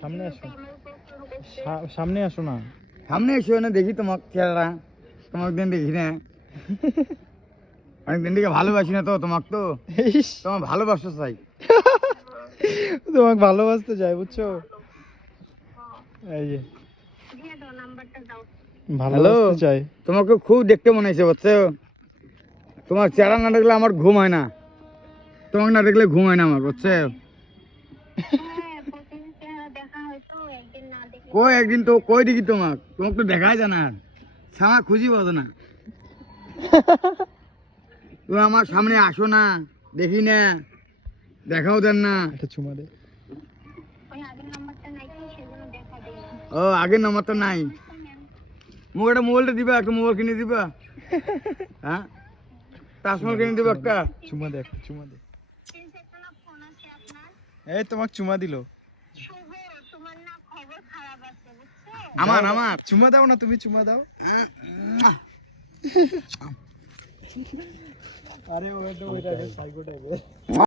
সামনে আসো, সামনে আসো না। সামনে এসো না, দেখি তোমার চেহারা। তোমাকে দিন দেখি না, অনেকদিন থেকে ভালোবাসি না তো তোমাকে, তো ইস, তোমার ভালোবাসা চাই। তোমাকে ভালোবাসতে চাই, বুঝছো? এই যে ভালোবাসতে চাই। তোমাকে খুব দেখতে মনে হয়েছে, বুঝছো? তোমার চেহারা না দেখলে আমার ঘুম হয় না, তোমাকে না দেখলে ঘুম হয় না আমার, বুঝছো? কই একদিন তো কই দেখি তোমাকে, তোমাকে তো দেখাই যায় না, সামা খুঁজি পাবো না। তুমি আমার সামনে আসো না, দেখি না, দেখাও দেন না। একটা চুমা দে। ও আগের নাম্বার তো নাই, মুখ একটা মোবাইলটা দিবা, একটা মোবাইল কিনে দিবা। হ্যাঁ, তাজমহল কিনে দিবা একটা। চুমা দে, একটা চুমা দে। এই তোমাকে চুমা দিলো। আমার আমার চুমা দাও না, তুমি চুমা দাও। আরে ওটা সাইকো টাইপের।